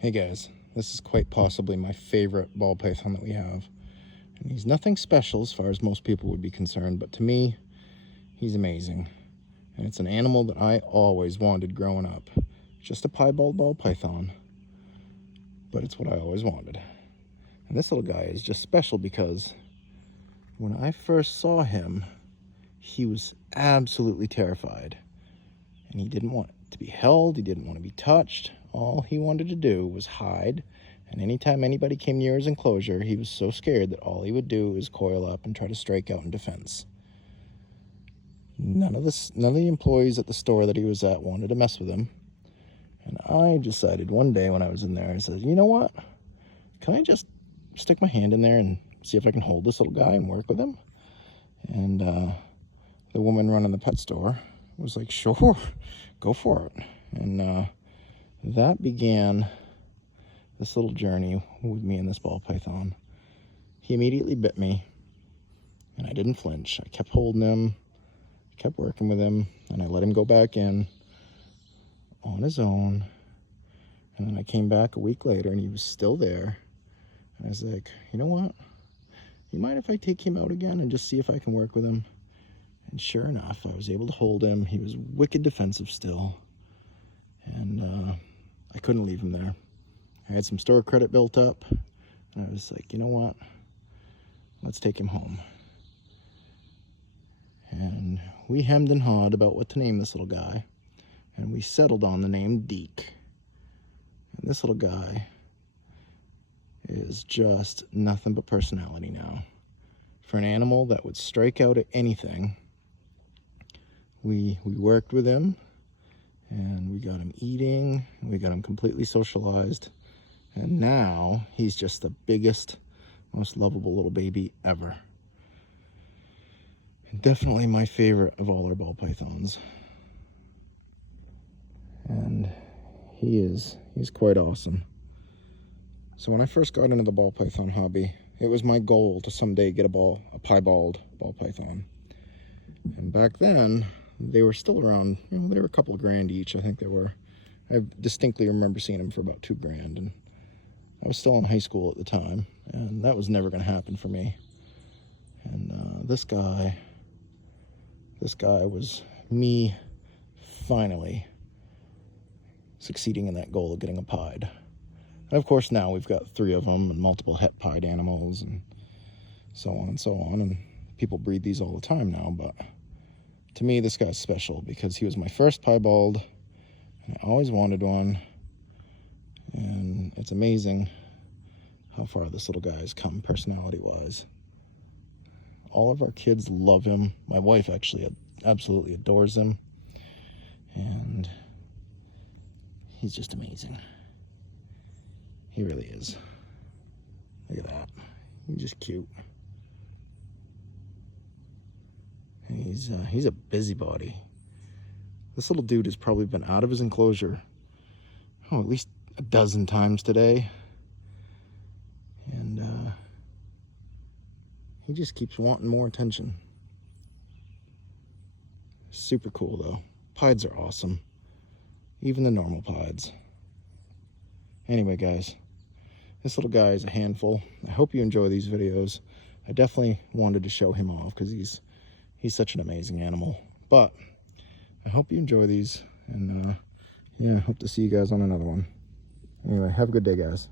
Hey guys, this is quite possibly my favorite ball python that we have. And he's nothing special as far as most people would be concerned, but to me, he's amazing. And it's an animal that I always wanted growing up. Just a piebald ball python, but it's what I always wanted. And this little guy is just special because when I first saw him, he was absolutely terrified. And he didn't want to be held, he didn't want to be touched. All he wanted to do was hide, and anytime anybody came near his enclosure, he was so scared that all he would do is coil up and try to strike out in defense. None of the employees at the store that he was at wanted to mess with him, and I decided one day when I was in there, I said, you know what? Can I just stick my hand in there and see if I can hold this little guy and work with him? And the woman running the pet store was like, sure, go for it. And that began this little journey with me and this ball python. He immediately bit me, and I didn't flinch. I kept holding him, kept working with him, and I let him go back in on his own. And then I came back a week later, and he was still there. And I was like, you know what? You mind if I take him out again and just see if I can work with him? And sure enough, I was able to hold him. He was wicked defensive still. And I couldn't leave him there. I had some store credit built up, and I was like, you know what? Let's take him home. And we hemmed and hawed about what to name this little guy, and we settled on the name Deke. And this little guy is just nothing but personality now. For an animal that would strike out at anything, we worked with him, and we got him eating, we got him completely socialized, and now he's just the biggest, most lovable little baby ever. And definitely my favorite of all our ball pythons. And he's quite awesome. So when I first got into the ball python hobby, it was my goal to someday get a piebald ball python. And back then, they were still around, they were a couple of grand each. I think they were. I distinctly remember seeing them for about $2,000, and I was still in high school at the time, and that was never going to happen for me. And this guy was me finally succeeding in that goal of getting a pied. And of course now we've got 3 of them and multiple het pied animals and so on and so on, and people breed these all the time now, but to me, this guy's special because he was my first piebald, and I always wanted one, and it's amazing how far this little guy has come personality-wise. All of our kids love him. My wife actually absolutely adores him, and he's just amazing. He really is. Look at that. He's just cute. He's a busybody. This little dude has probably been out of his enclosure, at least a dozen times today. And he just keeps wanting more attention. Super cool though. Pieds are awesome. Even the normal pieds. Anyway guys, this little guy is a handful. I hope you enjoy these videos. I definitely wanted to show him off because he's such an amazing animal. But I hope you enjoy these, and yeah, hope to see you guys on another one. Anyway, have a good day, guys.